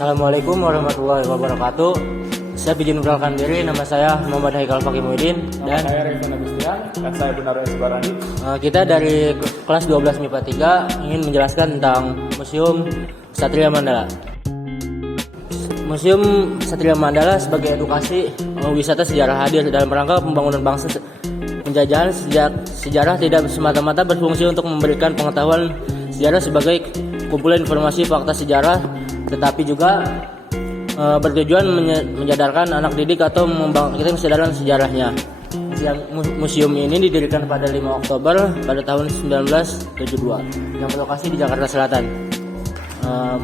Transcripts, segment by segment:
Assalamualaikum warahmatullahi wabarakatuh. Saya izin memperkenalkan diri, nama saya Muhammad Haikal Fakih Muhyiddin dan saya Rifan Agustian dan saya Benar Sebarani. Kita dari kelas 12 MIPA 3 ingin menjelaskan tentang Museum Satria Mandala. Museum Satria Mandala sebagai edukasi wisata sejarah hadir dalam rangka pembangunan bangsa. Penjajahan sejarah tidak semata-mata berfungsi untuk memberikan pengetahuan sejarah sebagai kumpulan informasi fakta sejarah, tetapi juga bertujuan menyadarkan anak didik atau membangkitkan kesadaran sejarahnya. Museum ini didirikan pada 5 Oktober pada tahun 1972 yang berlokasi di Jakarta Selatan.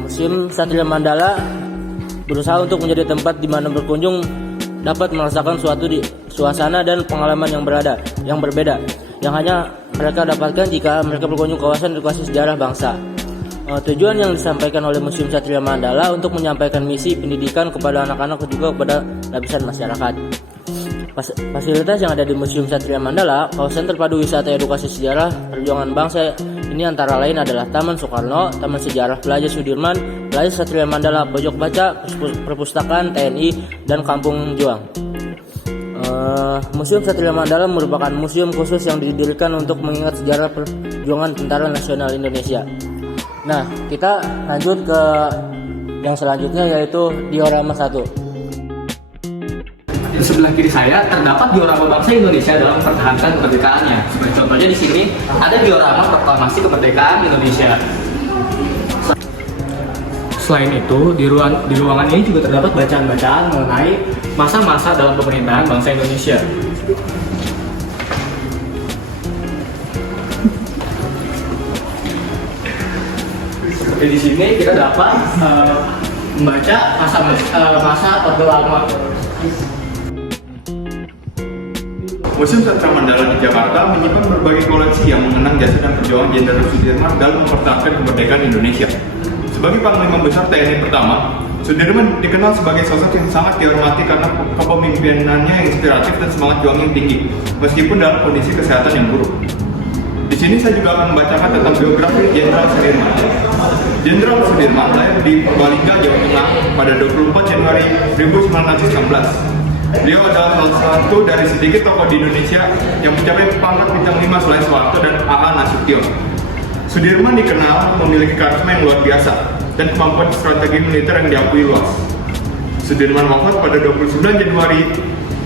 Museum Satria Mandala berusaha untuk menjadi tempat di mana berkunjung dapat merasakan suatu suasana dan pengalaman yang berbeda yang hanya mereka dapatkan jika mereka berkunjung kawasan edukasi sejarah bangsa. Tujuan yang disampaikan oleh Museum Satria Mandala untuk menyampaikan misi pendidikan kepada anak-anak dan juga kepada lapisan masyarakat. Fasilitas yang ada di Museum Satria Mandala, kawasan terpadu wisata edukasi sejarah perjuangan bangsa ini antara lain adalah Taman Soekarno, Taman Sejarah Plaza Sudirman, Plaza Satria Mandala, Pojok Baca, Perpustakaan TNI, dan Kampung Juang. Museum Satria Mandala merupakan museum khusus yang didirikan untuk mengingat sejarah perjuangan Tentara Nasional Indonesia. Nah, kita lanjut ke yang selanjutnya yaitu diorama 1. Di sebelah kiri saya terdapat diorama bangsa Indonesia dalam mempertahankan kemerdekaannya. Sebagai contohnya di sini ada diorama proklamasi kemerdekaan Indonesia. Selain itu, di ruangan ini juga terdapat bacaan-bacaan mengenai masa-masa dalam pemerintahan bangsa Indonesia. Seperti di sini kita dapat membaca masa Orde Lama. Museum Satria Mandala di Jakarta menyimpan berbagai koleksi yang mengenang jasa dan perjuangan Jenderal Sudirman dalam mempertahankan kemerdekaan Indonesia. Sebagai Panglima Besar TNI pertama, Sudirman dikenal sebagai sosok yang sangat dihormati karena kepemimpinannya yang inspiratif dan semangat juang yang tinggi, meskipun dalam kondisi kesehatan yang buruk. Di sini saya juga akan membacakan tentang biografi Jenderal Sudirman. Jenderal Sudirman lahir di Purbalingga, Jawa Tengah pada 24 Januari 1919. Beliau adalah salah satu dari sedikit tokoh di Indonesia yang mencapai pangkat bintang 5 selain Soeharto dan A.H. Nasution. Sudirman dikenal memiliki karisma yang luar biasa dan kemampuan strategi militer yang diakui luas. Sudirman wafat pada 29 Januari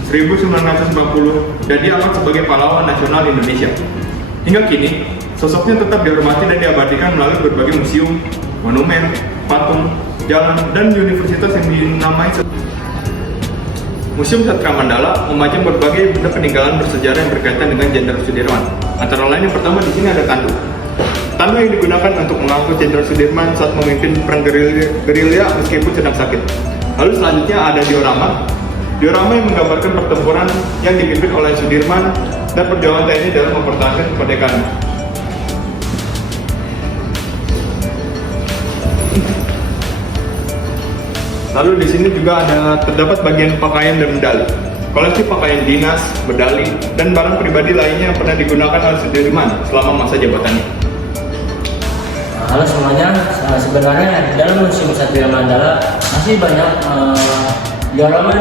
1990 dan dianggap sebagai pahlawan nasional Indonesia. Hingga kini, sosoknya tetap dihormati dan diabadikan melalui berbagai museum, monumen, patung, jalan, dan universitas yang dinamai. Museum Satria Mandala memajang berbagai benda peninggalan bersejarah yang berkaitan dengan Jenderal Sudirman. Antara lain yang pertama di sini ada tandu. Tandu yang digunakan untuk mengangkut Jenderal Sudirman saat memimpin perang gerilya meskipun sedang sakit. Lalu selanjutnya ada diorama. Diorama yang menggambarkan pertempuran yang dipimpin oleh Sudirman dan perjuangan TNI dalam mempertahankan kemerdekaan. Lalu di sini juga terdapat bagian pakaian dan medali, koleksi pakaian dinas, medali, dan barang pribadi lainnya yang pernah digunakan oleh Sudirman selama masa jabatannya. Halo semuanya, sebenarnya dalam Museum Satria Mandala masih banyak diorama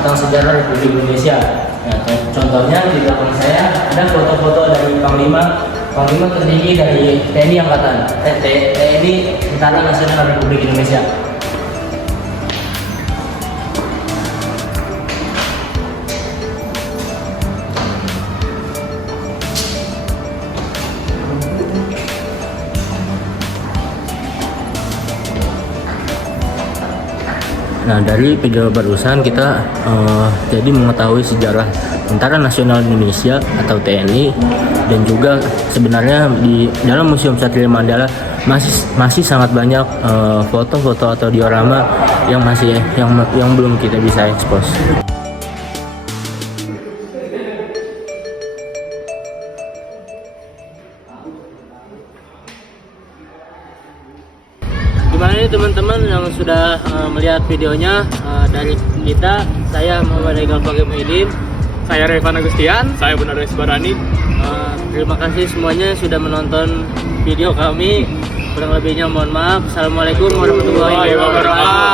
tentang sejarah Republik Indonesia. Ya, contohnya di belakang saya ada foto-foto dari Panglima tertinggi dari TNI Angkatan TNI Tentara Nasional Republik Indonesia. Nah, dari video barusan kita jadi mengetahui sejarah Tentara Nasional Indonesia atau TNI, dan juga sebenarnya di dalam Museum Satria Mandala masih sangat banyak foto-foto atau diorama yang belum kita bisa ekspos. Gimana nih teman-teman yang sudah melihat videonya dari kita? Saya Muhammad Haikal Fakih Muhyiddin. Saya Rifan Agustian. Saya Benar Sebarani. Terima kasih semuanya sudah menonton video kami. Kurang lebihnya mohon maaf. Assalamualaikum warahmatullahi wabarakatuh.